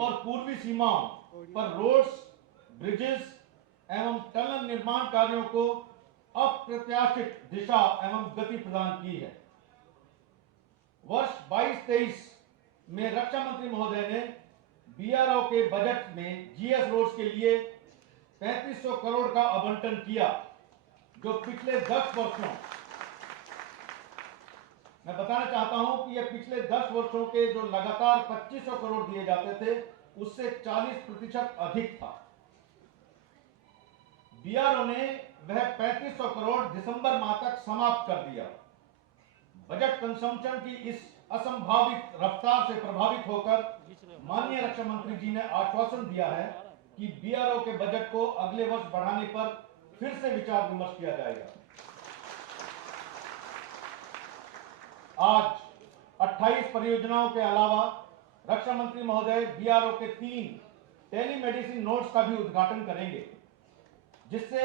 और पूर्वी सीमाओं पर रोड्स, ब्रिजेस एवं टनल निर्माण कार्यों को अप्रत्याशित दिशा एवं गति प्रदान की है। वर्ष 22-23 में रक्षा मंत्री महोदय ने बीआरओ के बजट में जीएस रोड्स के लिए 3500 करोड़ का आवंटन किया, जो पिछले 10 वर्षों, मैं बताना चाहता हूं कि यह पिछले 10 वर्षों के जो लगातार 2500 करोड़ दिए जाते थे उससे 40% अधिक था। बीआरओ ने वह 3500 करोड़ दिसंबर माह तक समाप्त कर दिया। बजट कंजम्पशन की इस असंभावित रफ्तार से प्रभावित होकर माननीय रक्षा मंत्री जी ने आश्वासन दिया है कि बीआरओ के बजट को अगले वर्ष बढ़ाने पर फिर से विचार विमर्श किया जाएगा। आज 28 परियोजनाओं के अलावा रक्षा मंत्री महोदय बीआरओ के 3 टेलीमेडिसिन नोड्स का भी उद्घाटन करेंगे, जिससे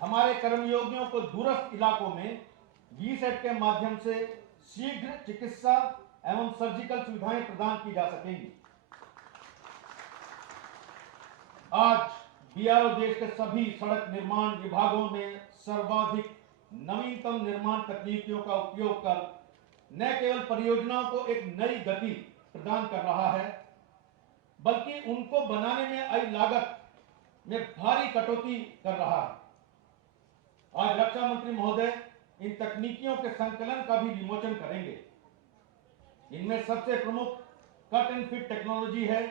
हमारे कर्मयोगियों को दूरस्थ इलाकों में वीसेट के माध्यम से शीघ्र चिकित्सा एवं सर्जिकल सुविधाएं प्रदान की जा सकेंगी। आज बीआरओ देश के सभी सड़क निर्माण विभागों में सर्वाधिक नवीनतम निर्माण तकनीकियों का उपयोग कर न केवल परियोजनाओं को एक नई गति प्रदान कर रहा है, बल्कि उनको बनाने में आई लागत में भारी कटौती कर रहा है। आज रक्षा मंत्री महोदय इन तकनीकियों के संकलन का भी विमोचन करेंगे। इनमें सबसे प्रमुख कट एंड फिट टेक्नोलॉजी है,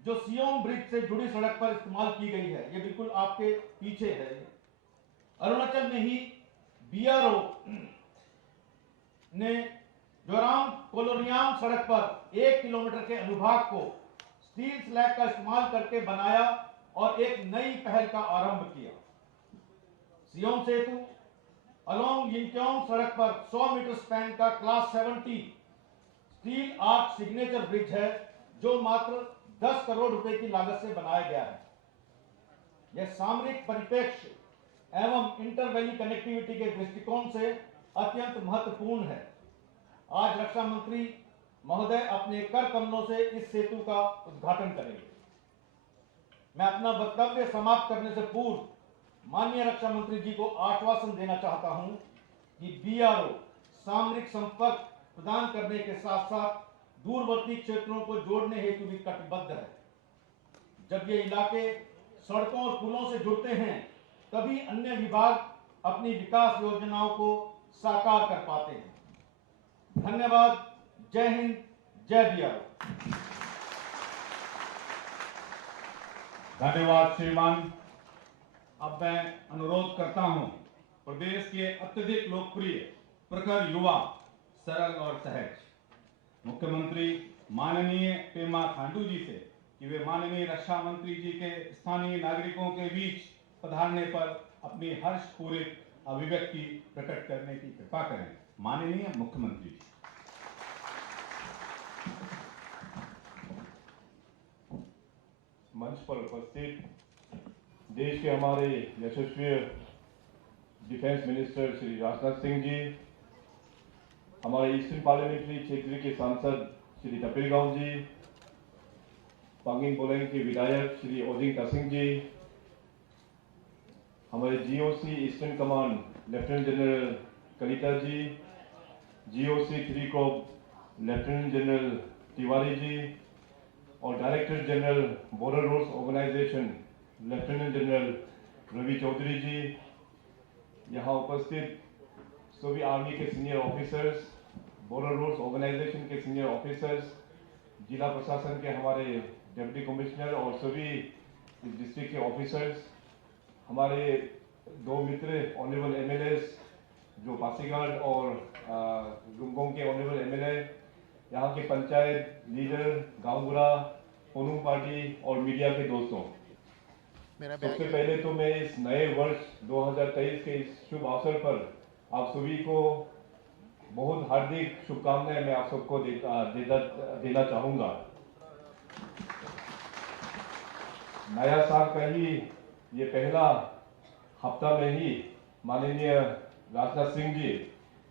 जो सियोम ब्रिज से जुड़ी सड़क पर इस्तेमाल की गई है। ये बिल्कुल आपके पीछे है। अरुणाचल में ही बीआरओ ने जोराम कोलोरियाम सड़क पर 1 किलोमीटर के अनुभाग को स्टील स्लैब का इस्तेमाल करके बनाया और एक नई पहल का आरंभ किया। सियोम सेतु अलोंग यिंक्योंग सड़क पर 100 मीटर स्पैन का class 70 steel arc signature bridge है, जो मात्र 10 करोड़ रुपए की लागत से बनाया गया है। यह सामरिक परिप्रेक्ष्य एवं इंटरवैली कनेक्टिविटी के दृष्टिकोण से अत्यंत महत्वपूर्ण है। आज रक्षा मंत्री महोदय अपने कर कमलों से इस सेतु का उद्घाटन करेंगे। मैं अपना वक्तव्य समाप्त करने से पूर्व माननीय रक्षा मंत्री जी को आश्वासन देना चाहता हूं कि बीआरओ सामरिक संपर्क प्रदान करने के साथ साथ दूरवर्ती क्षेत्रों को जोड़ने हेतु भी कटिबद्ध है। जब ये इलाके सड़कों और पुलों से जुड़ते हैं, तभी अन्य विभाग अपनी विकास योजनाओं को साकार कर पाते हैं। धन्यवाद। जय हिंद, जय बीआरओ। धन्यवाद श्रीमान। अब मैं अनुरोध करता हूं प्रदेश के अत्यधिक लोकप्रिय प्रखर युवा, सरल और सहज मुख्यमंत्री माननीय पेमा खांडू जी से कि वे माननीय रक्षा मंत्री जी के स्थानीय नागरिकों के बीच पधारने पर अपनी हर्षपूरित अभिव्यक्ति प्रकट करने की कृपा करें। माननीय मुख्यमंत्री जी। मंच पर उपस्थित देश के हमारे यशस्वी डिफेंस मिनिस्टर श्री राजनाथ सिंह जी, हमारे ईस्टर्न पार्लियामेंट्री क्षेत्र के सांसद श्री कपिल गांव जी, पांगिंग बोलेंग के विधायक श्री ओजिंग तसिंग जी, हमारे GOC Eastern Command lieutenant general Kalita ji, GOC 3 corps lieutenant general Tiwari ji और director general border roads organisation lieutenant general Ravi Chaudhary ji, यहाँ उपस्थित सभी आर्मी के senior officers, border roads organisation के सीनियर ऑफिसर्स, जिला प्रशासन के हमारे डिप्टी कमिश्नर और सभी इस डिस्ट्रिक्ट के ऑफिसर्स, हमारे 2 मित्र ऑनरेबल एमएलएस जो पासीघाट और रुंगोंग के ऑनरेबल एमएलए, यहाँ के पंचायत लीडर, गांवबुढ़ा, पोनुंग पार्टी और मीडिया के दोस्तों, सबसे पहले तो मैं इस नए वर्ष 2023 के इस शुभ अवसर पर आप सभी को बहुत हार्दिक शुभकामनाएं मैं आप सबको देना चाहूँगा। नया साल का ही ये पहला हफ्ता में ही माननीय राजनाथ सिंह जी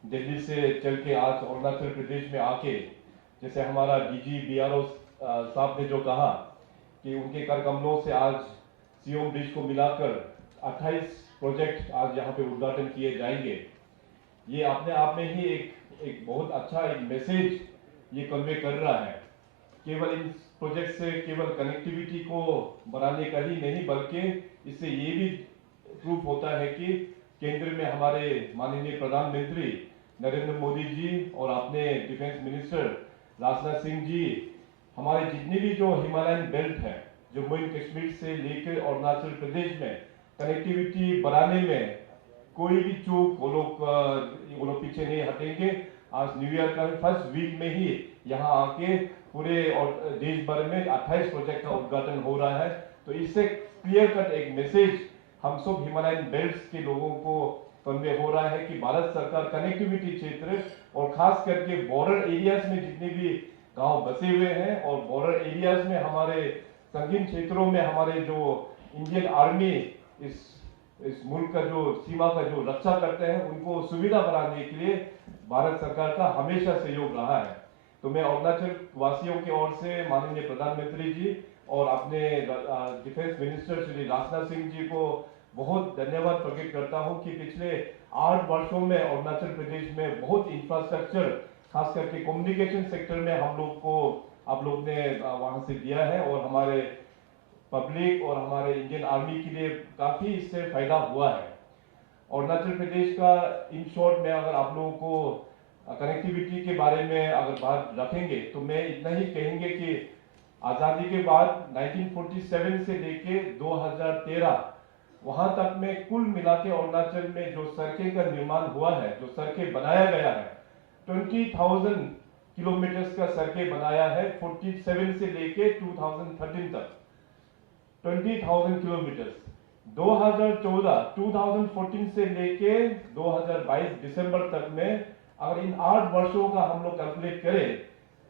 दिल्ली से चल के आज अरुणाचल प्रदेश में आके, जैसे हमारा डीजी बीआरओ साहब ने जो कहा कि उनके कर कमलों से आज सियोम ब्रिज को मिलाकर 28 प्रोजेक्ट आज यहाँ पे उद्घाटन किए जाएंगे। ये अपने आप में ही एक बहुत अच्छा एक मैसेज ये कन्वे कर रहा है। केवल इन प्रोजेक्ट से केवल कनेक्टिविटी को बढ़ाने का ही नहीं, बल्कि इससे ये भी प्रूफ होता है कि केंद्र में हमारे माननीय प्रधानमंत्री नरेंद्र मोदी जी और अपने डिफेंस मिनिस्टर राजनाथ सिंह जी हमारे जितनी भी जो हिमालयन बेल्ट है, जम्मू एंड कश्मीर से लेकर अरुणाचल प्रदेश में कनेक्टिविटी बढ़ाने में कोई भी चूक वो लोग पीछे नहीं हटेंगे। आज न्यू ईयर का फर्स्ट वीक में ही यहाँ आके पूरे और देश भर में 28 प्रोजेक्ट का उद्घाटन हो रहा है। तो इससे क्लियर कट एक मैसेज हम सब हिमालयन बेल्ट्स के लोगों को कन्वे हो रहा है कि भारत सरकार कनेक्टिविटी क्षेत्र और खास करके बॉर्डर एरियाज में जितने भी गांव बसे हुए हैं और बॉर्डर एरियाज में हमारे संगीन क्षेत्रों में हमारे जो इंडियन आर्मी इस मुल्क का जो सीमा का जो रक्षा करते हैं उनको सुविधा बनाने के लिए भारत सरकार का हमेशा सहयोग रहा है। तो मैं अरुणाचल वासियों की ओर से माननीय प्रधानमंत्री जी और अपने डिफेंस मिनिस्टर श्री राजनाथ सिंह जी को बहुत धन्यवाद प्रकट करता हूं कि पिछले 8 वर्षों में अरुणाचल प्रदेश में बहुत इंफ्रास्ट्रक्चर खास करके कम्युनिकेशन सेक्टर में आप लोग ने वहां से दिया है और हमारे पब्लिक और हमारे इंडियन आर्मी के लिए काफी इससे फायदा हुआ है। अरुणाचल प्रदेश का इन शॉर्ट में अगर आप लोगों को कनेक्टिविटी के बारे में अगर बात रखेंगे तो मैं इतना ही कहेंगे कि आजादी के बाद 1947 से लेके 2013 वहां तक में कुल मिला के अरुणाचल में जो सड़कें का निर्माण हुआ है, जो सड़कें बनाया गया है, 20,000 किलोमीटर का सड़कें बनाया है। 47 से लेके 2013 तक 20,000 किलोमीटर। 2014 से लेके 2022 दिसंबर तक में अगर इन 8 वर्षों का हम लोग कैलकुलेट करें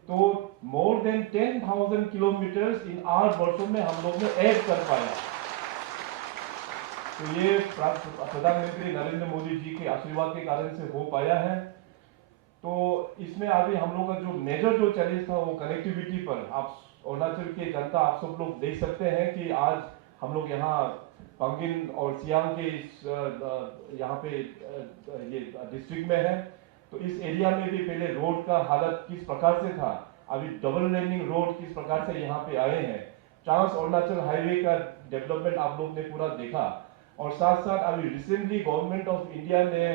तो मोर देन 10,000 किलोमीटर इन 8 वर्षों में हम लोग ने ऐड कर पाया। तो ये प्रधानमंत्री नरेंद्र मोदी जी के आशीर्वाद के कारण से हो पाया है। तो इसमें अभी हम लोग का जो मेजर जो चैलेंज था वो कनेक्टिविटी पर, आप अरुणाचल के जनता आप सब लोग देख सकते हैं कि आज हम लोग यहाँ पंगिन और सियांग के इस यहाँ पे ये डिस्ट्रिक्ट में है। तो इस एरिया में भी पहले रोड का हालत किस प्रकार से था, अभी डबल लेनिंग रोड किस प्रकार से यहाँ पे आए हैं। ट्रांस अरुणाचल हाईवे का डेवलपमेंट आप लोग ने पूरा देखा और साथ साथ अभी रिसेंटली गवर्नमेंट ऑफ इंडिया ने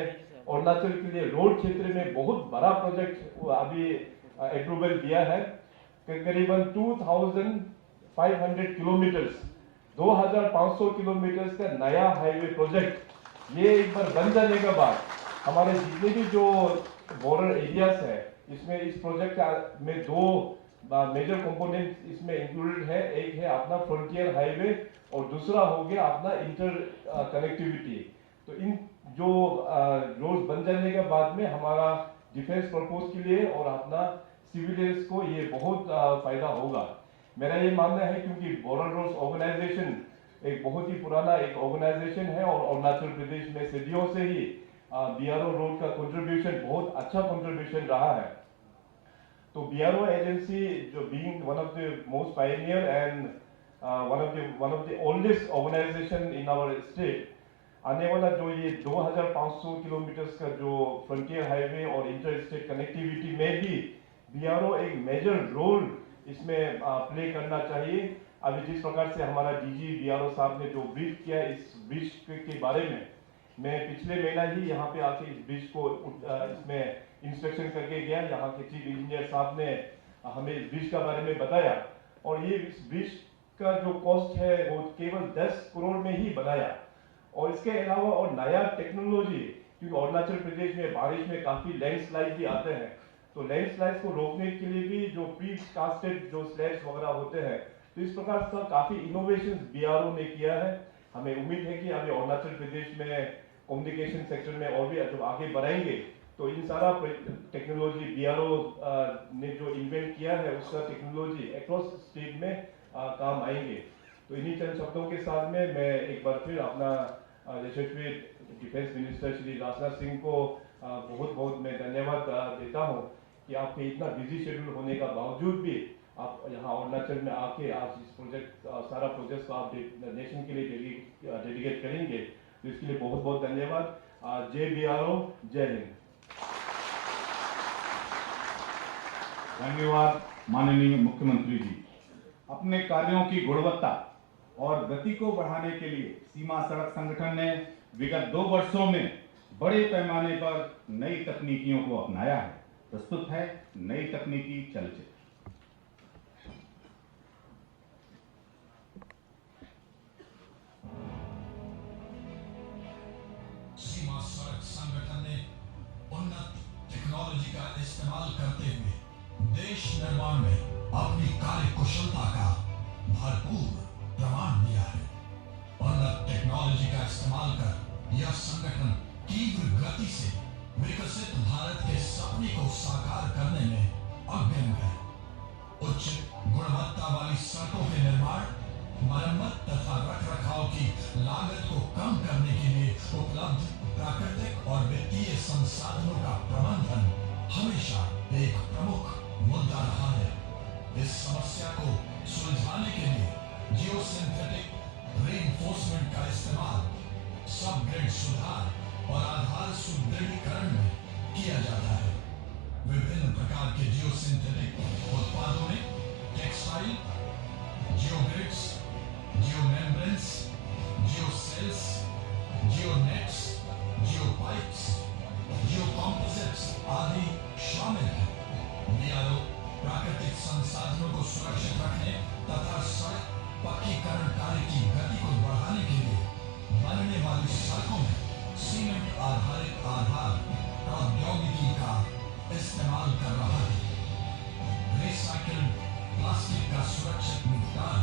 अरुणाचल के लिए रोड क्षेत्र में बहुत बड़ा प्रोजेक्ट अभी अप्रूवल दिया है। करीबन 2,500 किलोमीटर 2,500 किलोमीटर का नया हाईवे प्रोजेक्ट ये एक बार बन जाने के बाद हमारे जितने भी जो बॉर्डर एरियाज है इसमें इस प्रोजेक्ट में 2 मेजर कंपोनेंट इसमें इंक्लूडेड है। एक है अपना फ्रंटियर हाईवे और दूसरा हो गया अपना इंटर कनेक्टिविटी। तो इन जो रोड बन जाने के बाद में हमारा डिफेंस पर्पज के लिए और अपना सिविलियंस को ये बहुत फायदा होगा। मेरा ये मानना है क्योंकि बॉर्डर रोड्स ऑर्गेनाइजेशन एक बहुत ही पुराना एक ऑर्गेनाइजेशन है और अरुणाचल प्रदेश में सदियों से ही बीआरओ रोड का कंट्रीब्यूशन बहुत अच्छा कंट्रीब्यूशन रहा है। तो बीआरओ एजेंसी जो being one of the most pioneer and one of the oldest organisation in our state, आने वाला जो ये 2,500 किलोमीटर का जो फ्रंटियर हाईवे और इंटर स्टेट कनेक्टिविटी में भी बीआरओ एक मेजर रोल इसमें प्ले करना चाहिए। अभी जिस प्रकार से हमारा डीजी बीआरओ साहब ने जो ब्रीफ किया इस ब्रिज के बारे में, मैं पिछले महीना ही यहाँ पे आके इस ब्रिज को इसमें इंस्पेक्शन करके गया। यहाँ के चीफ इंजीनियर साहब ने हमें इस ब्रिज का बारे में बताया और ये इस ब्रिज का जो कॉस्ट है वो केवल 10 करोड़ में ही बनाया। और इसके अलावा और नया टेक्नोलॉजी, क्योंकि अरुणाचल प्रदेश में बारिश में काफी लैंडस्लाइड भी आते हैं, तो लैंडस्लाइड को रोकने के लिए भी जो प्री कास्टेड जो स्लैब्स वगैरह होते हैं, तो इस प्रकार का काफी इनोवेशन बीआरओ ने किया है। हमें उम्मीद है कि अभी अरुणाचल प्रदेश में कम्युनिकेशन सेक्टर में और भी जब आगे बढ़ाएंगे तो इन सारा टेक्नोलॉजी बीआरओ ने जो इन्वेंट किया है उसका टेक्नोलॉजी अक्रॉस स्टेट में काम आएंगे। तो इन्हीं चंद शब्दों के साथ में मैं एक बार फिर अपना यशस्वी डिफेंस मिनिस्टर श्री राजनाथ सिंह को बहुत बहुत मैं धन्यवाद देता हूं कि आपके इतना बिजी शेड्यूल होने का बावजूद भी आप यहाँ अरुणाचल में आके आज इस प्रोजेक्ट सारा प्रोजेक्ट को आप नेशन के लिए डेडिकेट करेंगे, तो इसके लिए बहुत बहुत धन्यवाद। जय BRO, जय हिंद। धन्यवाद माननीय मुख्यमंत्री जी। अपने कार्यों की गुणवत्ता और गति को बढ़ाने के लिए सीमा सड़क संगठन ने विगत 2 वर्षों में बड़े पैमाने पर नई तकनीकियों को अपनाया है। प्रस्तुत है नई तकनीकी चलचित्र। सीमा सड़क संगठन ने उन्नत टेक्नोलॉजी का इस्तेमाल करते हुए देश निर्माण में अपनी कार्य कुशलता का भरपूर प्रमाण दिया है। उन्नत टेक्नोलॉजी का इस्तेमाल कर यह संगठन तीव्र गति से विकसित भारत के सपने को साकार करने में अग्रणी है। उच्च गुणवत्ता वाली सड़कों के निर्माण, मरम्मत तथा रखरखाव की लागत को कम करने के लिए उपलब्ध प्राकृतिक और वित्तीय संसाधनों का प्रबंधन हमेशा एक प्रमुख मुद्दा रहा है। इस समस्या को सुलझाने के लिए जियोसिंथेटिक रीइंफोर्समेंट का इस्तेमाल सबग्रिड सुधार और आधार सुदृढ़ीकरण में किया जाता है। विभिन्न प्रकार के जियोसिंथेटिक उत्पादों में टेक्सटाइल, जियोग्रिड्स, जियोमेम्ब्रेन्स, जियोसेल्स, जियोनेट्स, जियोपाइप्स, जियोकॉम्पोजिट्स आदि शामिल हैं। BRO प्राकृतिक संसाधनों को सुरक्षित रखने तथा सड़क पक्कीकरण कार्य की गति को बढ़ाने के लिए बनने वाली सड़कों में सीमेंट आधारित आधार प्रौद्योगिकी का इस्तेमाल कर रहा है। रिसाइकिल्ड प्लास्टिक का सुरक्षित निपटान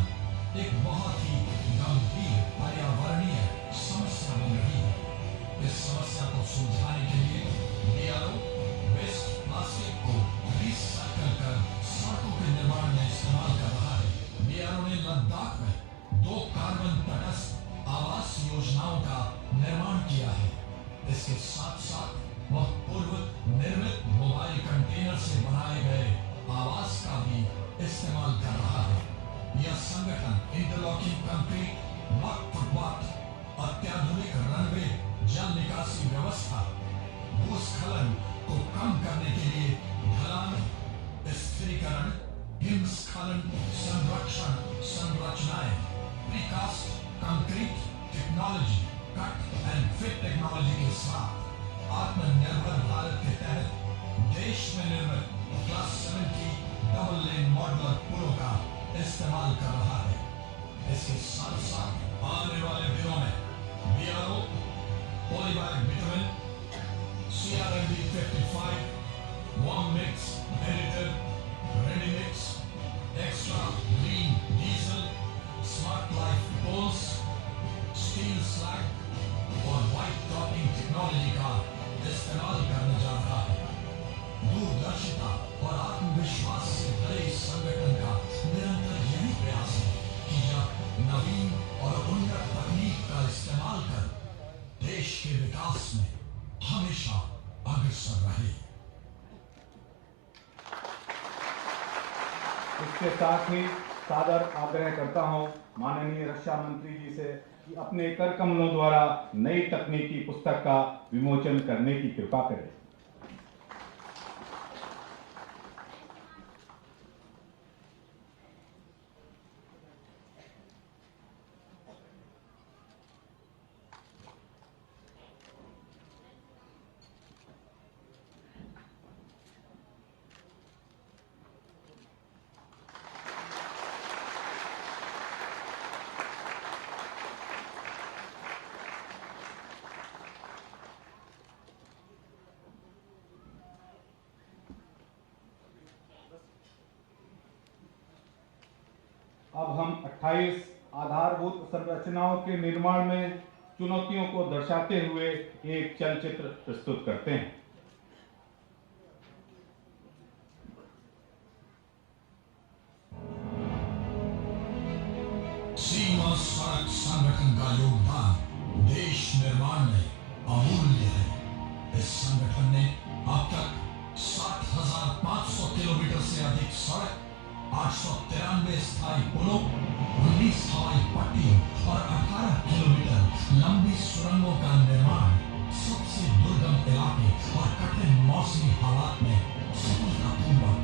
एक बहुत ही गंभीर पर्यावरणीय समस्या बन रही है। इस समस्या को सुलझाने के लिए BRO वेस्ट प्लास्टिक को रिसाइकिल कर सड़कों के निर्माण में इस्तेमाल कर रहा है। BRO ने लद्दाख में 2 कार्बन तटस्थ आवास योजनाओं का निर्माण किया है। इसके साथ साथ वह पूर्व निर्मित मोबाइल कंटेनर से बनाए गए आवास का भी इस्तेमाल कर रहा है। यह संगठन इंटरलॉकिंग कंक्रीट, मड फुटपाथ, अत्याधुनिक रनवे, जल निकासी व्यवस्था, भूस्खलन को कम करने के लिए ढलान, स्थिरीकरण, हिमस्खलन संरक्षण संरचनाएं, precast concrete technology, cut and fit technology के साथ आत्मनिर्भर भारत के तहत देश में निर्मित क्लास 70 डबल लेन मॉडुलर पुलों का इस्तेमाल कर रहा है। इसके साथ साथ आने वाले दिनों में BRO polybag bitumen, CRMD 55, warm mix, editor, ready mix, extra green diesel, smart life poles, steel slag और white topping टेक्नोलॉजी का इस्तेमाल करने जा रहा है। दूरदर्शिता और आत्मविश्वास से भरे इस संगठन का निरंतर यही प्रयास है कि यह नवीन और उन्नत तकनीक का इस्तेमाल कर देश के विकास में हमेशा अग्रसर रहे। इसके साथ ही सादर आग्रह करता हूं माननीय रक्षा मंत्री जी से कि अपने कर कमलों द्वारा नई तकनीकी पुस्तक का विमोचन करने की कृपा करें। अब हम 28 आधारभूत संरचनाओं के निर्माण में चुनौतियों को दर्शाते हुए एक चलचित्र प्रस्तुत करते हैं। सीमा सड़क संगठन का योगदान देश निर्माण में अमूल्य है। इस संगठन ने अब तक 7,500 किलोमीटर से अधिक सड़क 893 स्थायी पुलों, 19 हवाई पट्टियों और 18 किलोमीटर लंबी सुरंगों का निर्माण सबसे दुर्गम इलाके और कठिन मौसमी हालात में सफलतापूर्वक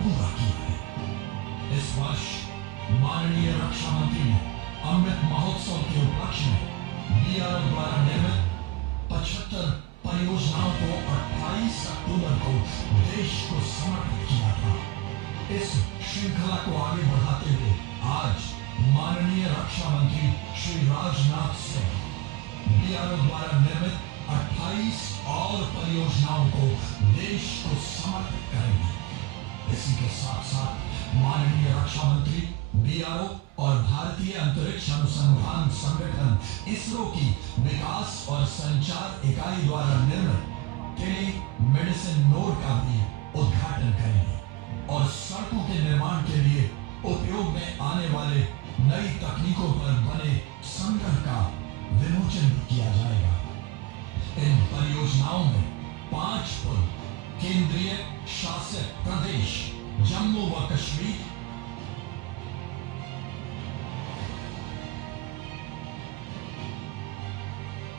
पूरा किया है। इस वर्ष माननीय रक्षा मंत्री ने अमृत महोत्सव के उपलक्ष्य में बीआरओ द्वारा निर्मित 75 परियोजनाओं को 28 अक्टूबर को देश को समर्पित किया था। इस श्रृंखला को आगे बढ़ाते हुए आज माननीय रक्षा मंत्री श्री राजनाथ सिंह बीआरओ द्वारा निर्मित 28 और परियोजनाओं को देश को समर्पित करेंगे। इसी के साथ साथ माननीय रक्षा मंत्री बीआरओ और भारतीय अंतरिक्ष अनुसंधान संगठन इसरो की विकास और संचार इकाई द्वारा निर्मित टेली मेडिसिन नोड का भी उद्घाटन करेंगे और सड़कों के निर्माण के लिए उपयोग में आने वाले नई तकनीकों पर बने संग्रह का विमोचन भी किया जाएगा। इन परियोजनाओं में 5 पुल केंद्रीय शासित प्रदेश जम्मू व कश्मीर,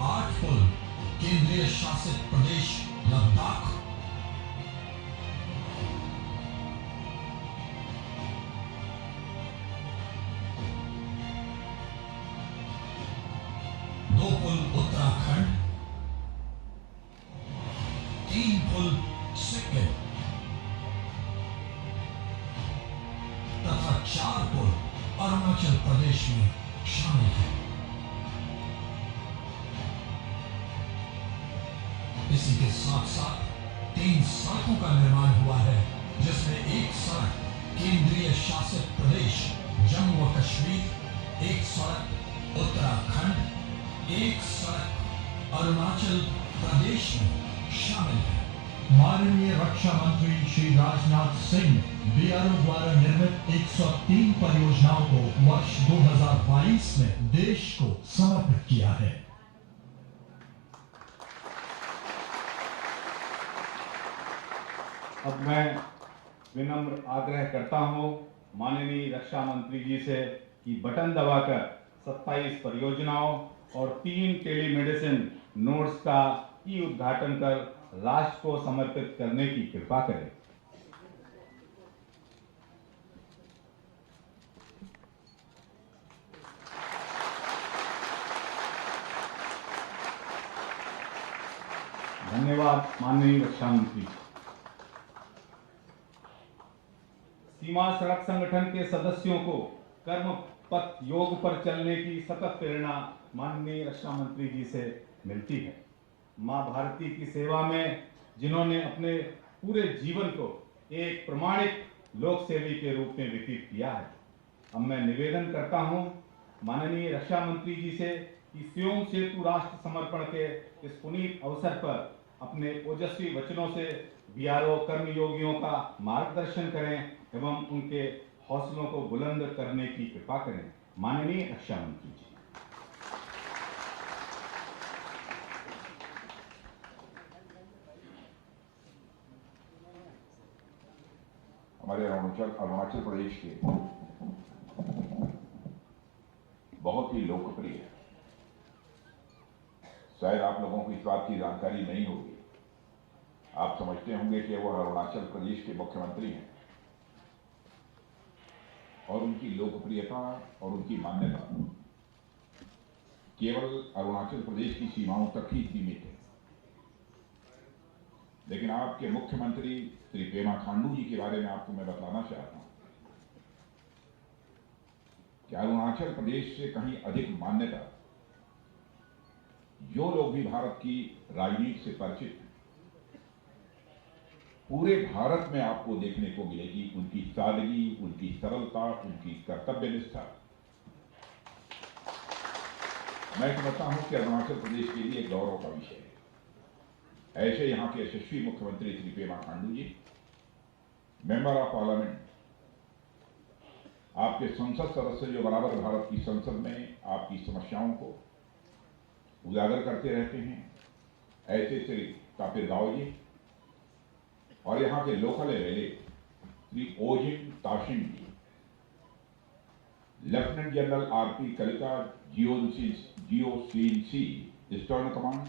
8 पुल केंद्रीय शासित प्रदेश लद्दाख, 2 पुल उत्तराखंड, 3 पुल सिक्किम तथा 4 पुल अरुणाचल प्रदेश में शामिल है। इसी के साथ साथ 3 सड़कों का निर्माण हुआ है, जिसमें एक सड़क केंद्रीय शासित प्रदेश जम्मू व कश्मीर, एक सड़क उत्तराखंड, एक सड़क अरुणाचल प्रदेश में शामिल है। माननीय रक्षा मंत्री श्री राजनाथ सिंह बीआरओ द्वारा निर्मित 103 परियोजनाओं को वर्ष 2022 में देश को समर्पित किया है। अब मैं विनम्र आग्रह करता हूं माननीय रक्षा मंत्री जी से कि बटन दबाकर 27 परियोजनाओं और 3 टेलीमेडिसिन नोड्स का ई उद्घाटन कर राष्ट्र को समर्पित करने की कृपा करें। धन्यवाद माननीय रक्षा मंत्री। सीमा सड़क संगठन के सदस्यों को कर्म पथ योग पर चलने की सतत प्रेरणा माननीय रक्षा मंत्री जी से मिलती है। मां भारती की सेवा में जिन्होंने अपने पूरे जीवन को एक प्रमाणिक लोकसेवी के रूप में व्यतीत किया है। अब मैं निवेदन करता हूं माननीय रक्षा मंत्री जी से कि स्वयं सेतु राष्ट्र समर्पण के इस पुनीत अवसर पर अपने ओजस्वी वचनों से बीआरओ कर्मयोगियों का मार्गदर्शन करें एवं उनके हौसलों को बुलंद करने की कृपा करें। माननीय रक्षा मंत्री जी। हमारे अरुणाचल प्रदेश के बहुत ही लोकप्रिय है। शायद आप लोगों को इस बात की जानकारी नहीं होगी। आप समझते होंगे कि वह अरुणाचल प्रदेश के मुख्यमंत्री हैं और उनकी लोकप्रियता और उनकी मान्यता केवल अरुणाचल प्रदेश की सीमाओं तक ही सीमित है। लेकिन आपके मुख्यमंत्री श्री पेमा खांडू जी के बारे में आपको मैं बताना चाहता हूं कि अरुणाचल प्रदेश से कहीं अधिक मान्यता जो लोग भी भारत की राजनीति से परिचित हैं पूरे भारत में आपको देखने को मिलेगी। उनकी सादगी, उनकी सरलता, उनकी कर्तव्य निष्ठा। मैं समझता हूं कि अरुणाचल प्रदेश के लिए गौरव का विषय है। ऐसे यहां के यशस्वी मुख्यमंत्री श्री पेमा खांडू जी, मेंबर ऑफ पार्लियामेंट, आपके संसद सदस्य जो बराबर भारत की संसद में आपकी समस्याओं को उजागर करते रहते हैं, ऐसे श्री तापिर गाव जी और यहाँ के लोकल एमएलए श्री ओजिंग ताशिंग जी, Lieutenant General R.P. Kalika, GOC, Eastern Command,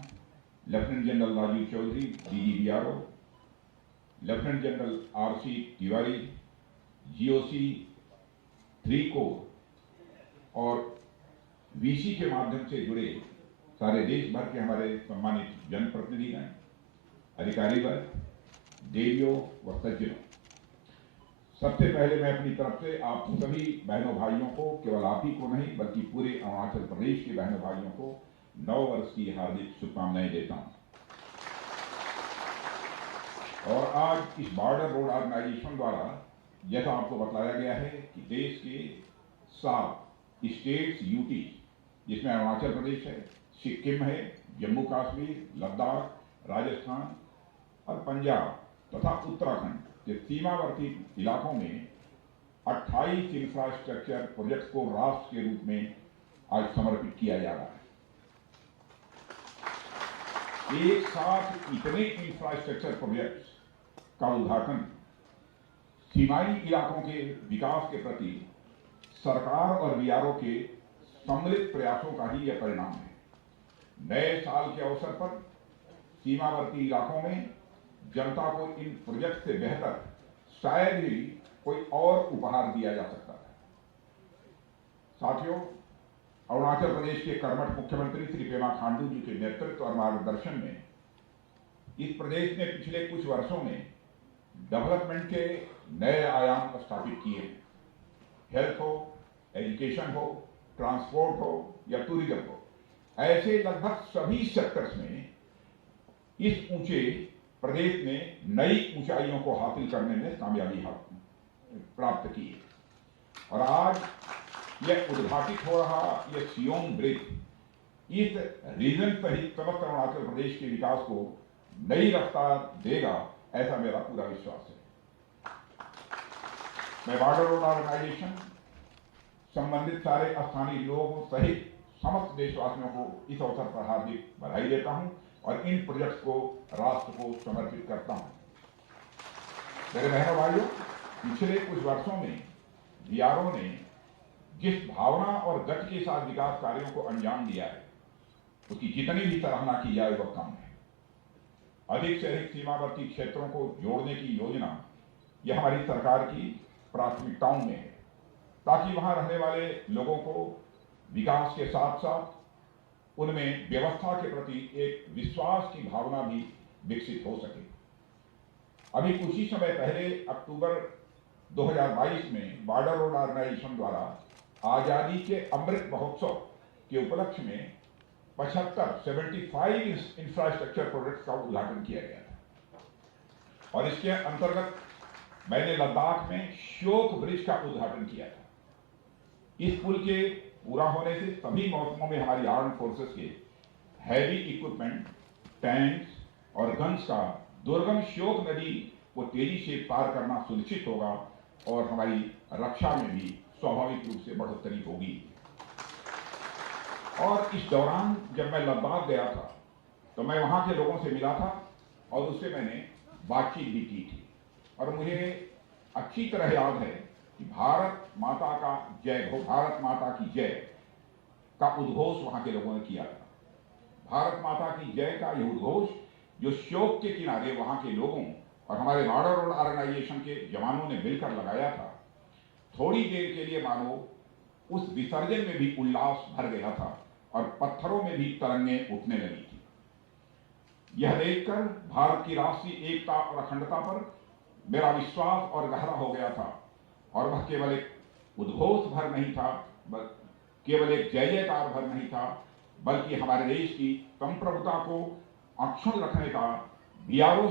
Lieutenant General Rajiv Chaudhary, DGBRO, Lieutenant General R.C. Tiwari, GOC 3 core और वीसी के माध्यम से जुड़े सारे देश भर के हमारे सम्मानित जनप्रतिनिधिगण, अधिकारी वर्ग, देवियों व सज्जनों, सबसे पहले मैं अपनी तरफ से आप सभी बहनों भाइयों को, केवल आप ही को नहीं बल्कि पूरे अरुणाचल प्रदेश के बहनों भाइयों को नव वर्ष की हार्दिक शुभकामनाएं देता हूं। और आज इस बॉर्डर रोड ऑर्गेनाइजेशन द्वारा जैसा आपको बताया गया है कि देश के 7 स्टेट्स यूटी, जिसमें अरुणाचल प्रदेश है, सिक्किम है, जम्मू कश्मीर, लद्दाख, राजस्थान और पंजाब तथा उत्तराखंड के सीमावर्ती इलाकों में 28 इंफ्रास्ट्रक्चर प्रोजेक्ट को राष्ट्र के रूप में आज समर्पित किया जा रहा है। एक साथ इतने इंफ्रास्ट्रक्चर प्रोजेक्ट्स का उद्घाटन सीमाई इलाकों के विकास के प्रति सरकार और बीआरओ के सम्मिलित प्रयासों का ही यह परिणाम है। नए साल के अवसर पर सीमावर्ती इलाकों में जनता को इन प्रोजेक्ट से बेहतर शायद ही कोई और उपहार दिया जा सकता है। साथियों, अरुणाचल प्रदेश के कर्मठ मुख्यमंत्री श्री पेमा खांडू जी के नेतृत्व और मार्गदर्शन में इस प्रदेश ने पिछले कुछ वर्षों में डेवलपमेंट के नए आयाम स्थापित किए हैं। हेल्थ हो, एजुकेशन हो, ट्रांसपोर्ट हो या टूरिज्म हो, ऐसे लगभग सभी सेक्टर्स में इस ऊंचे प्रदेश ने नई ऊंचाइयों को हासिल करने में कामयाबी प्राप्त की है। और आज यह उद्घाटित हो रहा यह सियोंग ब्रिज इस रीजन सहित समस्त अरुणाचल प्रदेश के विकास को नई रफ्तार देगा, ऐसा मेरा पूरा विश्वास है। मैं बॉर्डर रोड ऑर्गेनाइजेशन, संबंधित सारे स्थानीय लोगों सहित समस्त देशवासियों को इस अवसर पर हार्दिक बधाई देता हूं और इन प्रोजेक्ट्स को राष्ट्र को समर्पित करता हूं। मेरे बहनों भाइयों, पिछले कुछ वर्षों में बीआरओ ने जिस भावना और गति के साथ विकास कार्यों को अंजाम दिया है, उसकी जितनी भी सराहना की जाए वह कम है। अधिक से अधिक सीमावर्ती क्षेत्रों को जोड़ने की योजना यह हमारी सरकार की प्राथमिकताओं में है, ताकि वहां रहने वाले लोगों को विकास के साथ साथ उनमें व्यवस्था के प्रति एक विश्वास की भावना भी विकसित हो सके। अभी कुछ ही समय पहले अक्टूबर 2022 में बॉर्डर रोड ऑर्गेनाइजेशन द्वारा आजादी के अमृत महोत्सव के उपलक्ष्य में 75 इंफ्रास्ट्रक्चर प्रोजेक्ट्स का उद्घाटन किया गया था। और इसके अंतर्गत मैंने लद्दाख में श्योक ब्रिज का उद्घाटन किया था। इस पुल के पूरा होने से सभी मौसमों में हमारी आर्म फोर्सेस के हैवी इक्विपमेंट, टैंक्स और गन्स का दुर्गम श्योक नदी को तेजी से पार करना सुनिश्चित होगा और हमारी रक्षा में भी स्वाभाविक रूप से बढ़ोतरी होगी। और इस दौरान जब मैं लद्दाख गया था तो मैं वहां के लोगों से मिला था और उससे मैंने बातचीत भी की थी और मुझे अच्छी तरह याद है कि भारत माता का जय हो, भारत माता की जय का उद्घोष वहां के लोगों ने किया था। भारत माता की जय का यह उद्घोष जो श्योक के किनारे वहां के लोगों और हमारे बॉर्डर रोड ऑर्गेनाइजेशन के जवानों ने मिलकर लगाया था, थोड़ी देर के लिए मानो उस विसर्जन में भी उल्लास भर गया था और पत्थरों में भी तरंगें उठने लगी थी। यह देखकर भारत की राष्ट्रीय एकता और अखंडता पर मेरा विश्वास और गहरा हो गया था और वह केवल एक उद्घोष भर नहीं था, केवल एक जय जयकार भर नहीं था, बल्कि हमारे देश की संप्रभुता को अक्षुण्ण रखने का बीआरओ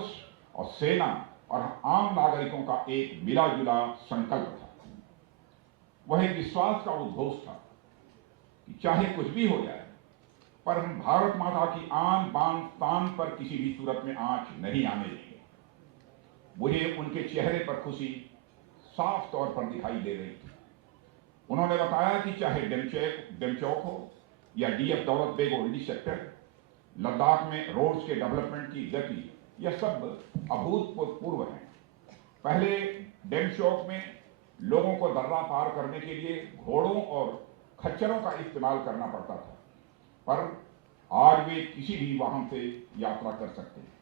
और सेना और आम नागरिकों का एक मिला जुला संकल्प था। वह एक विश्वास का उद्घोष था कि चाहे कुछ भी हो जाए पर हम भारत माता की आन बान शान पर किसी भी सूरत में आंच नहीं आने देंगे। मुझे उनके चेहरे पर खुशी साफ तौर पर दिखाई दे रही थी। उन्होंने बताया कि चाहे डेमचौक हो या डीएफ दौलत बेग ओल्डी सेक्टर, लद्दाख में रोड्स के डेवलपमेंट की गति यह सब अभूतपूर्व है। पहले डेमचौक में लोगों को दर्रा पार करने के लिए घोड़ों और खच्चरों का इस्तेमाल करना पड़ता था, पर आज वे किसी भी वाहन से यात्रा कर सकते हैं।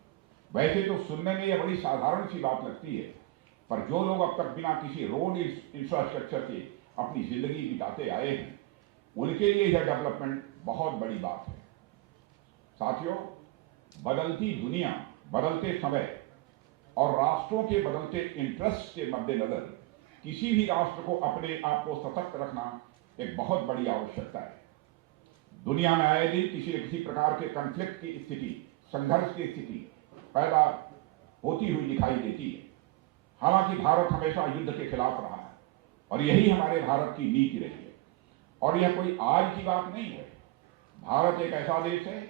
वैसे तो सुनने में यह बड़ी साधारण सी बात लगती है, पर जो लोग अब तक बिना किसी रोड इंफ्रास्ट्रक्चर के अपनी जिंदगी बिताते आए हैं, उनके लिए यह डेवलपमेंट बहुत बड़ी बात है। साथियों, बदलती दुनिया, बदलते समय और राष्ट्रों के बदलते इंटरेस्ट के मद्देनजर किसी भी राष्ट्र को अपने आप को सशक्त रखना एक बहुत बड़ी आवश्यकता है। दुनिया में आए दिन किसी न किसी प्रकार के कॉन्फ्लिक्ट की स्थिति, संघर्ष की स्थिति पैदा होती हुई दिखाई देती है। हालांकि भारत हमेशा युद्ध के खिलाफ रहा है और यही हमारे भारत की नीति रही है। और यह कोई आज की बात नहीं है। भारत एक ऐसा देश है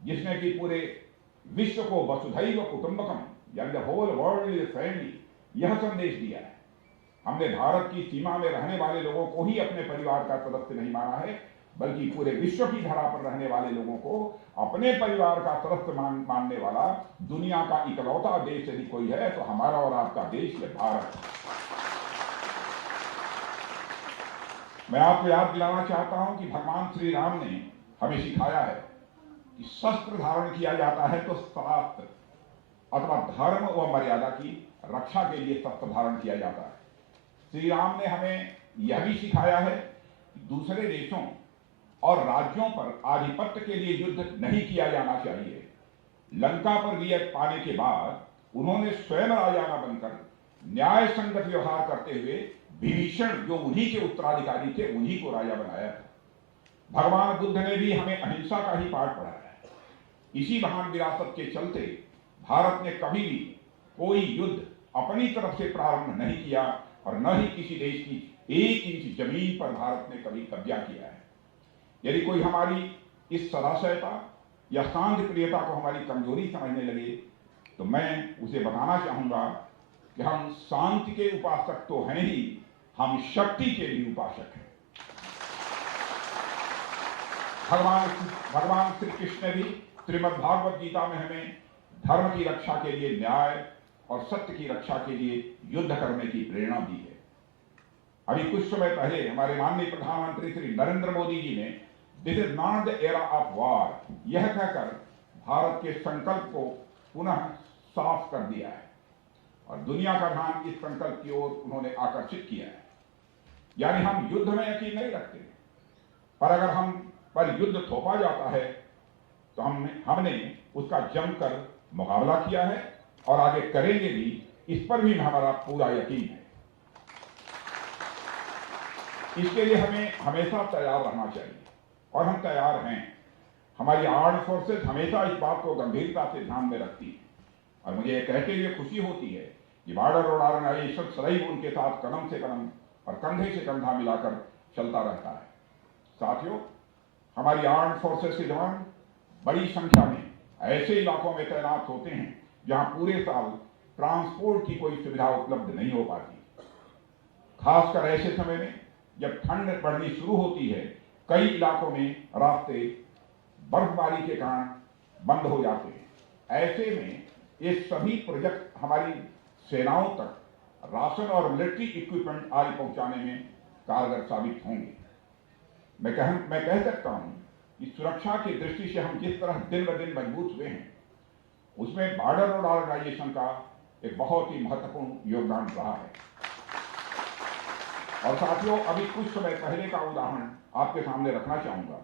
जिसने कि पूरे विश्व को वसुधैव कुटुंबकम, यानी the whole world is family, यह संदेश दिया है। हमने भारत की सीमा में रहने वाले लोगों को ही अपने परिवार का सदस्य नहीं माना है, बल्कि पूरे विश्व की धरा पर रहने वाले लोगों को अपने परिवार का सदस्य मानने वाला दुनिया का इकलौता देश यदि कोई है तो हमारा और आपका देश है, भारत। मैं आपको याद दिलाना चाहता हूं कि भगवान श्री राम ने हमें सिखाया है कि शस्त्र धारण किया जाता है तो शास्त्र अथवा धर्म व मर्यादा की रक्षा के लिए शस्त्र धारण किया जाता है। श्री राम ने हमें यह भी सिखाया है कि दूसरे देशों और राज्यों पर आधिपत्य के लिए युद्ध नहीं किया जाना चाहिए। लंका पर विजय पाने के बाद उन्होंने स्वयं राजा न बनकर न्याय संगत व्यवहार करते हुए विभीषण, जो उन्हीं के उत्तराधिकारी थे, उन्हीं को राजा बनाया था। भगवान बुद्ध ने भी हमें अहिंसा का ही पाठ पढ़ाया है। इसी महान विरासत के चलते भारत ने कभी भी कोई युद्ध अपनी तरफ से प्रारंभ नहीं किया और न ही किसी देश की 1 इंच जमीन पर भारत ने कभी कब्जा किया है। यदि कोई हमारी इस सदाशयता या शांति प्रियता को हमारी कमजोरी समझने लगे तो मैं उसे बताना चाहूंगा कि हम शांति के उपासक तो हैं ही, हम शक्ति के भी उपासक हैं। भगवान श्री कृष्ण ने भी श्रीमद् भागवत गीता में हमें धर्म की रक्षा के लिए न्याय और सत्य की रक्षा के लिए युद्ध करने की प्रेरणा दी है। अभी कुछ समय पहले हमारे माननीय प्रधानमंत्री श्री नरेंद्र मोदी जी ने this is not the era of war यह कहकर भारत के संकल्प को पुनः साफ कर दिया है और दुनिया का ध्यान इस संकल्प की ओर उन्होंने आकर्षित किया है। यानी हम युद्ध में यकीन नहीं रखते, पर अगर हम पर युद्ध थोपा जाता है तो हमने उसका जमकर मुकाबला किया है और आगे करेंगे भी, इस पर भी हमारा पूरा यकीन है। इसके लिए हमें हमेशा तैयार रहना चाहिए और हम तैयार हैं। हमारी आर्म्ड फोर्सेस हमेशा इस बात को गंभीरता से ध्यान में रखती है और मुझे यह कहते हुए खुशी होती है कि बॉर्डर रोड ऑर्गेनाइजेशन सदैव उनके साथ कदम से कदम और कंधे से कंधा मिलाकर चलता रहता है। साथियों, हमारी आर्म्ड फोर्सेस के जवान बड़ी संख्या में ऐसे इलाकों में तैनात होते हैं जहां पूरे साल ट्रांसपोर्ट की कोई सुविधा उपलब्ध नहीं हो पाती। खासकर ऐसे समय में जब ठंड पड़नी शुरू होती है, कई इलाकों में रास्ते बर्फबारी के कारण बंद हो जाते हैं। ऐसे में ये सभी प्रोजेक्ट हमारी सेनाओं तक राशन और मिलिट्री इक्विपमेंट आदि पहुंचाने में कारगर साबित होंगे। मैं कह सकता हूं कि सुरक्षा की दृष्टि से हम जिस तरह दिन ब दिन मजबूत हुए हैं, उसमें बॉर्डर रोड ऑर्गेनाइजेशन का एक बहुत ही महत्वपूर्ण योगदान रहा है। और साथियों, अभी कुछ समय पहले का उदाहरण आपके सामने रखना चाहूंगा।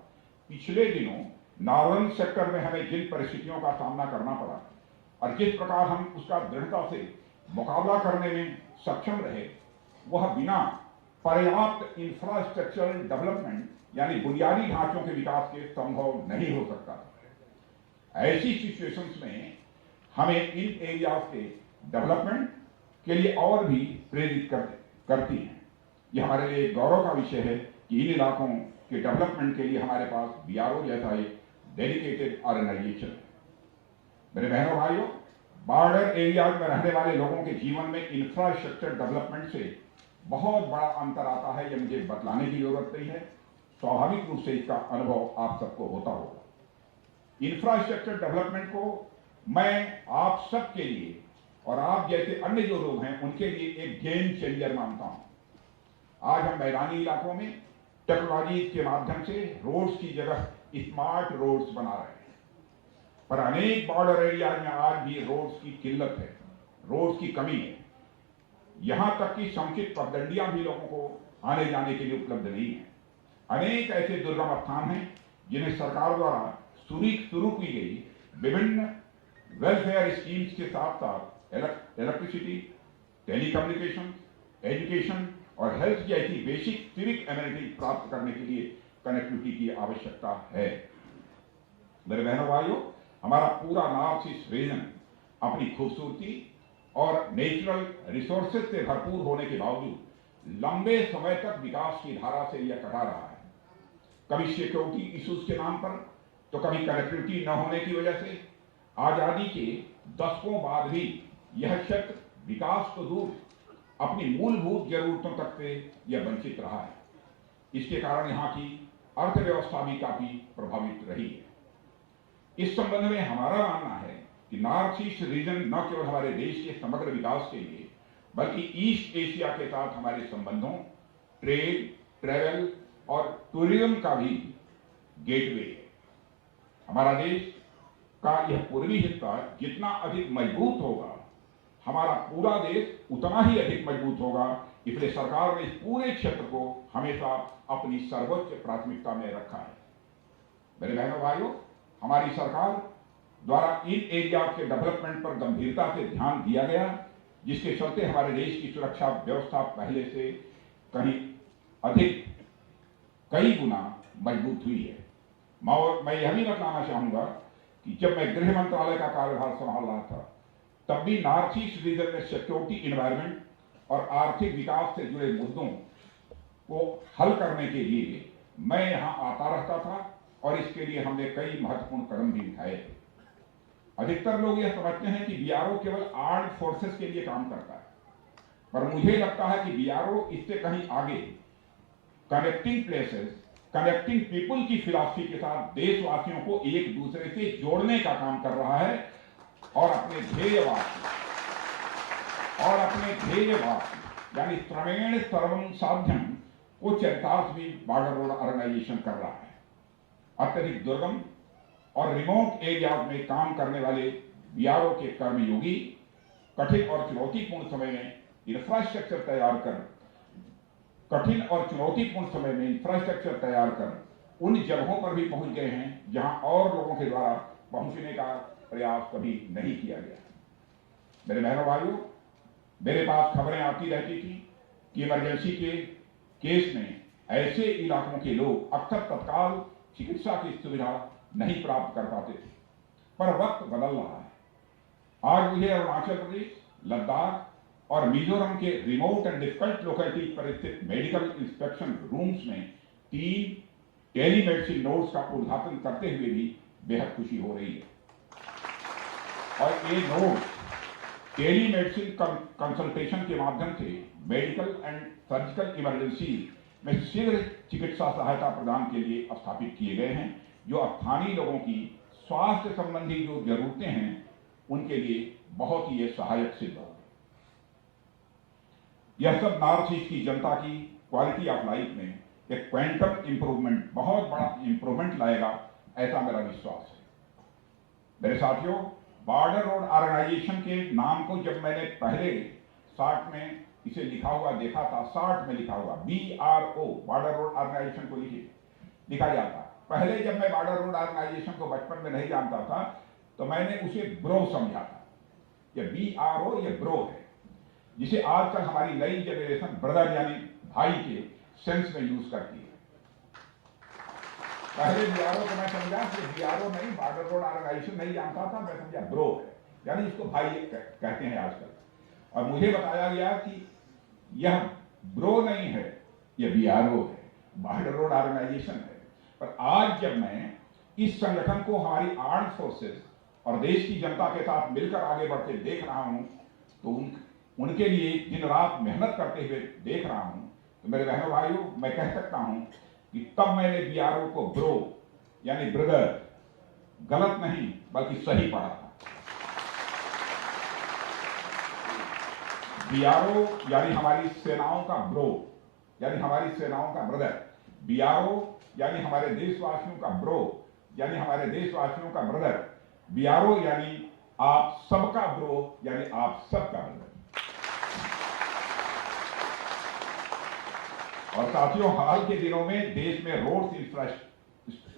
पिछले दिनों नॉर्दर्न सेक्टर में हमें जिन परिस्थितियों का सामना करना पड़ा और जिस प्रकार हम उसका दृढ़ता से मुकाबला करने में सक्षम रहे, वह बिना पर्याप्त इंफ्रास्ट्रक्चरल डेवलपमेंट यानी बुनियादी ढांचों के विकास के संभव नहीं हो सकता। ऐसी सिचुएशंस में हमें इन एरियाज के डेवलपमेंट के लिए और भी प्रेरित करती हैं। यह हमारे लिए गौरव का विषय है कि इन इलाकों के डेवलपमेंट के लिए हमारे पास बीआरओ जैसा एक डेडिकेटेड ऑर्गेनाइजेशन है। मेरे बहनों भाइयों, बॉर्डर एरियाज में रहने वाले लोगों के जीवन में इंफ्रास्ट्रक्चर डेवलपमेंट से बहुत बड़ा अंतर आता है, यह मुझे बतलाने की जरूरत नहीं है। स्वाभाविक रूप से इसका अनुभव आप सबको होता होगा। इंफ्रास्ट्रक्चर डेवलपमेंट को मैं आप सबके लिए और आप जैसे अन्य जो लोग हैं उनके लिए एक गेम चेंजर मानता हूं। आज हम मैदानी इलाकों में टेक्नोलॉजी के माध्यम से रोड्स की जगह स्मार्ट रोड्स बना रहे हैं, पर अनेक बॉर्डर एरिया में आज भी रोड्स की किल्लत है, रोड्स की कमी है। यहां तक कि समुचित पगडंडियां भी लोगों को आने जाने के लिए उपलब्ध नहीं है। अनेक ऐसे दुर्गम स्थान हैं जिन्हें सरकार द्वारा शुरू की गई विभिन्न वेलफेयर स्कीम्स के साथ साथ इलेक्ट्रिसिटी, टेलीकम्युनिकेशन, एजुकेशन और हेल्थ जैसी बेसिक सिविक एमिनिटी प्राप्त करने के लिए कनेक्टिविटी की आवश्यकता है। मेरे बहनों भाइयों, हमारा पूरा नॉर्थ ईस्ट रीजन अपनी खूबसूरती और नेचुरल रिसोर्सेज से भरपूर होने के बावजूद लंबे समय तक विकास की धारा से यह कटा रहा है। कभी सिक्योरिटी इश्यूज के नाम पर, तो कभी कनेक्टिविटी न होने की वजह से आजादी के दशकों बाद भी यह क्षेत्र विकास तो दूर अपनी मूलभूत जरूरतों तक से यह वंचित रहा है। इसके कारण यहाँ की अर्थव्यवस्था भी काफी प्रभावित रही है। इस संबंध में हमारा मानना है कि नॉर्थ ईस्ट रीजन न केवल हमारे देश के समग्र विकास के लिए बल्कि ईस्ट एशिया के साथ हमारे संबंधों, ट्रेड, ट्रेवल और टूरिज्म का भी गेटवे है। हमारा देश का यह पूर्वी हिस्सा जितना अधिक मजबूत होगा, हमारा पूरा देश उतना ही अधिक मजबूत होगा। इसलिए सरकार ने इस पूरे क्षेत्र को हमेशा अपनी सर्वोच्च प्राथमिकता में रखा है। मेरे बहनों भाइयों, हमारी सरकार द्वारा इन एरिया के डेवलपमेंट पर गंभीरता से ध्यान दिया गया, जिसके चलते हमारे देश की सुरक्षा व्यवस्था पहले से कहीं अधिक कई गुना मजबूत हुई है। मैं यह भी बताना चाहूंगा कि जब मैं गृह मंत्रालय का कार्यभार संभाल रहा था, तब भी नॉर्थ ईस्ट रीजन में सिक्योरिटी, एनवायरमेंट और आर्थिक विकास से जुड़े मुद्दों को हल करने के लिए मैं यहां आता रहता था और इसके लिए हमने कई महत्वपूर्ण कदम भी उठाए थे। अधिकतर लोग यह समझते हैं कि बीआरओ केवल आर्म्ड फोर्सेस के लिए काम करता है, पर मुझे लगता है कि बीआरओ इससे कहीं आगे कनेक्टिंग प्लेसेस, कनेक्टिंग पीपुल की फिलॉसफी के साथ देशवासियों को एक दूसरे से जोड़ने का काम कर रहा है और अपने ध्येयवाद यानी क्रमेण सर्वं साध्यम को चरितार्थ भी बॉर्डर रोड ऑर्गेनाइजेशन कर रहा है। अत्यधिक दुर्गम और रिमोट एरियाज में काम करने वाले बीआरओ के कर्मयोगी कठिन और चुनौतीपूर्ण समय में इंफ्रास्ट्रक्चर तैयार कर उन जगहों पर भी पहुंच गए हैं जहां और लोगों के द्वारा पहुंचने का प्रयास कभी नहीं किया गया। मेरे बहनों भाइयों, मेरे पास खबरें आती रहती थी कि इमरजेंसी के केस में ऐसे इलाकों के लोग अक्सर तत्काल चिकित्सा की सुविधा नहीं प्राप्त कर पाते थे, पर वक्त बदल रहा है। आज मुझे अरुणाचल प्रदेश, लद्दाख और मिजोरम के रिमोट एंड डिफिकल्ट लोकेलिटीज पर स्थित मेडिकल इंस्पेक्शन रूम्स में 3 टेलीमेडिसिन नोड्स का उद्घाटन करते हुए भी बेहद खुशी हो रही है। और ये नोड्स टेलीमेडिसिन कंसल्टेशन के माध्यम से मेडिकल एंड सर्जिकल इमरजेंसी में शीघ्र चिकित्सा सहायता प्रदान के लिए स्थापित किए गए हैं, जो स्थानीय लोगों की स्वास्थ्य संबंधी जो जरूरतें हैं उनके लिए बहुत ही सहायक सिद्ध होगा। यह सब नॉर्थ ईस्ट की जनता की क्वालिटी ऑफ लाइफ में एक क्वांटम इंप्रूवमेंट, बहुत बड़ा इंप्रूवमेंट लाएगा, ऐसा मेरा विश्वास है। मेरे साथियों, बॉर्डर रोड ऑर्गेनाइजेशन के नाम को जब मैंने पहले शार्ट में इसे लिखा हुआ देखा था, शार्ट में लिखा हुआ BRO, बॉर्डर रोड ऑर्गेनाइजेशन को लिखा जाता। पहले जब मैं बॉर्डर रोड ऑर्गेनाइजेशन को बचपन में नहीं जानता था तो मैंने उसे ब्रो समझा था। ये BRO ये ब्रो है, जिसे आजकल हमारी नई जनरेशन ब्रदर यानी भाई के सेंस में यूज करती है। पहले BRO को मैं समझा कि BRO नहीं, बॉर्डर रोड ऑर्गेनाइजेशन नहीं जानता था, मैं समझा ब्रो है, यानी इसको भाई कहते हैं आजकल। और मुझे बताया गया कि यह ब्रो नहीं है, यह BRO है, बॉर्डर रोड ऑर्गेनाइजेशन है। पर आज जब मैं इस संगठन को हमारी आर्म्ड फोर्सेस और देश की जनता के साथ मिलकर आगे बढ़ते देख रहा हूं, तो उनके लिए दिन रात मेहनत करते हुए देख रहा हूं, तो मेरे बहनों भाइयों, मैं कह सकता हूं कि तब मैंने BRO को ब्रो यानी ब्रदर गलत नहीं बल्कि सही पढ़ा था। बीआरओ यानी हमारी सेनाओं का ब्रो, यानी हमारी सेनाओं का ब्रदर। बीआरओ यानी हमारे देशवासियों का ब्रो, यानी हमारे देशवासियों का ब्रदर। बीआरओ यानी आप सबका ब्रो, यानी आप सबका ब्रदर। और साथियों, हाल के दिनों में देश में रोड्स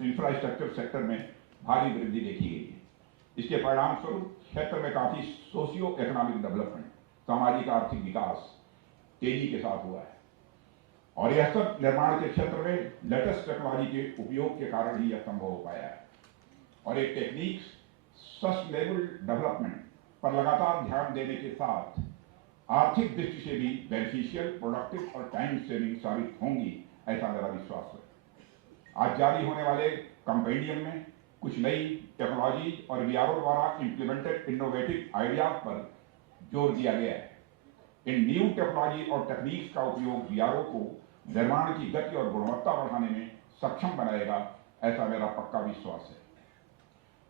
इंफ्रास्ट्रक्चर सेक्टर में भारी वृद्धि देखी गई है। इसके परिणाम स्वरूप क्षेत्र में काफी सोशियो इकोनॉमिक डेवलपमेंट, सामाजिक आर्थिक विकास तेजी के साथ हुआ है। और यह सब निर्माण के क्षेत्र में लेटेस्ट टेक्नोलॉजी के उपयोग के कारण ही यह संभव हो पाया है। और एक टेक्निक सस्टेनेबल डेवलपमेंट पर लगातार ध्यान देने के साथ आर्थिक दृष्टि से भी बेनिफिशियल, प्रोडक्टिव और टाइम सेविंग साबित होंगी, ऐसा मेरा विश्वास है। आज जारी होने वाले कंपेंडियम में कुछ नई टेक्नोलॉजी और बीआरओ द्वारा इंप्लीमेंटेड इनोवेटिव आइडियाज पर जोर दिया गया है। इन न्यू टेक्नोलॉजी और टेक्निक्स का उपयोग बीआरओ को निर्माण की गति और गुणवत्ता बढ़ाने में सक्षम बनाएगा, ऐसा मेरा पक्का विश्वास है।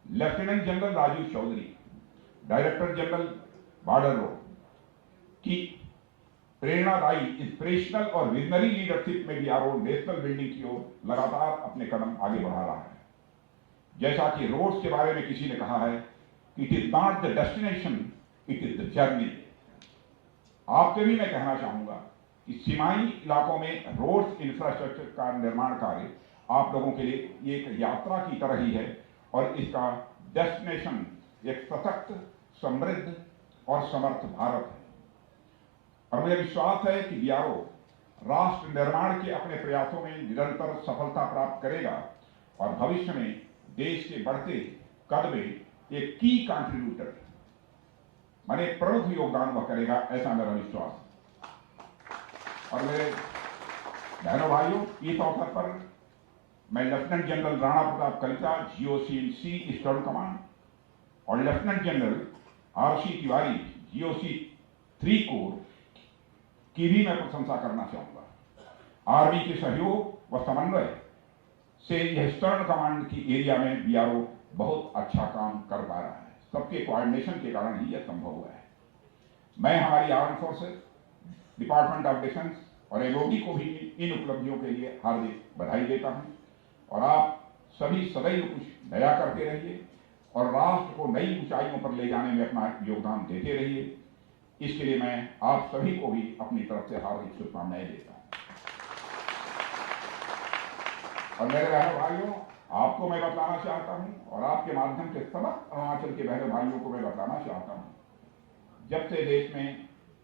Lieutenant general Rajiv Chaudhary, director general border road की प्रेरणादायी, इंस्पिरेशनल और विजनरी लीडरशिप में बीआरओ नेशनल बिल्डिंग की ओर लगातार अपने कदम आगे बढ़ा रहा है। जैसा कि रोड्स के बारे में किसी ने कहा है, it is not the destination, it is the journey. आपके भी मैं कहना चाहूंगा कि सीमाई इलाकों में रोड्स इंफ्रास्ट्रक्चर का निर्माण कार्य आप लोगों के लिए एक यात्रा की तरह ही है, और इसका डेस्टिनेशन एक सशक्त, समृद्ध और समर्थ भारत है। और मुझे विश्वास है कि बीआरओ राष्ट्र निर्माण के अपने प्रयासों में निरंतर सफलता प्राप्त करेगा और भविष्य में देश के बढ़ते कद में एक की कंट्रीब्यूटर, माने प्रमुख योगदान वह करेगा, ऐसा मेरा विश्वास है। और मेरे बहनों भाइयों, इस अवसर पर मैं lieutenant general Rana Pratap Kalita, GOC in C Eastern Command, और lieutenant general RC Tiwari, GOC 3 corps की भी मैं प्रशंसा करना चाहूंगा। आर्मी के सहयोग व समन्वय से यह ईस्टर्न कमांड की एरिया में बीआरओ बहुत अच्छा काम कर पा रहा है। सबके कोऑर्डिनेशन के कारण ही यह संभव हुआ है। मैं हमारी arm forces, department of defence और एमओडी को भी इन उपलब्धियों के लिए हार्दिक बधाई देता हूं। और आप सभी सदैव कुछ नया करते रहिए और राष्ट्र को नई ऊंचाइयों पर ले जाने में अपना योगदान देते रहिए। इसके लिए मैं आप सभी को भी अपनी तरफ से हार्दिक शुभकामनाएं देता हूं। और मेरे बहनों भाइयों, आपको मैं बतलाना चाहता हूं, और आपके माध्यम से समस्त अरुणाचल के बहनों भाइयों को मैं बतलाना चाहता हूं, जब से देश में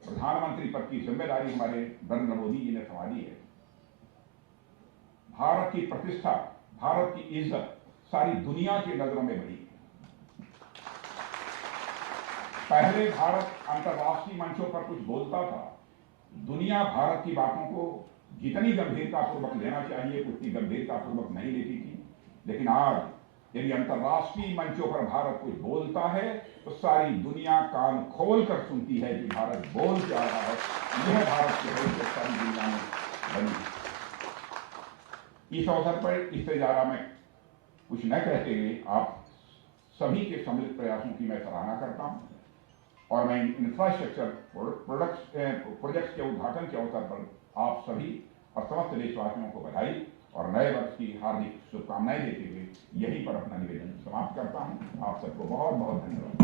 प्रधानमंत्री पद की जिम्मेदारी हमारे नरेंद्र मोदी जी ने संभाली है, भारत की प्रतिष्ठा, भारत की इज्जत सारी दुनिया की नजरों में बढ़ी। पहले भारत अंतर्राष्ट्रीय मंचों पर कुछ बोलता था, दुनिया भारत की बातों को जितनी गंभीरतापूर्वक लेना चाहिए उतनी गंभीरतापूर्वक नहीं लेती थी। लेकिन आज यदि अंतर्राष्ट्रीय मंचों पर भारत कुछ बोलता है तो सारी दुनिया कान खोल कर सुनती है कि भारत बोल क्या रहा है। यह भारत की हैसियत सारी दुनिया में बनी है। इस अवसर पर इससे ज्यादा मैं कुछ न कहते हुए आप सभी के सम्मिलित प्रयासों की मैं सराहना करता हूं, और मैं इंफ्रास्ट्रक्चर प्रोजेक्ट्स के उद्घाटन के अवसर पर आप सभी और समस्त देशवासियों को बधाई और नए वर्ष की हार्दिक शुभकामनाएं देते हुए यहीं पर अपना निवेदन समाप्त करता हूं। आप सबको बहुत बहुत धन्यवाद।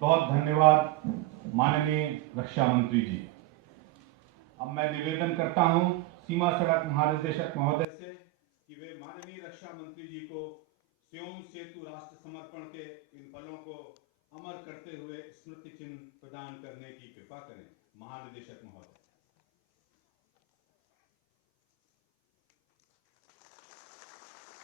बहुत धन्यवाद माननीय रक्षा मंत्री जी। अब मैं निवेदन करता हूं सीमा सड़क महानिदेशक महोदय से कि वे माननीय रक्षा मंत्री जी को स्योम सेतु राष्ट्र समर्पण के इन पलों को अमर करते हुए स्मृति चिन्ह प्रदान करने की कृपा करें। महानिदेशक महोदय।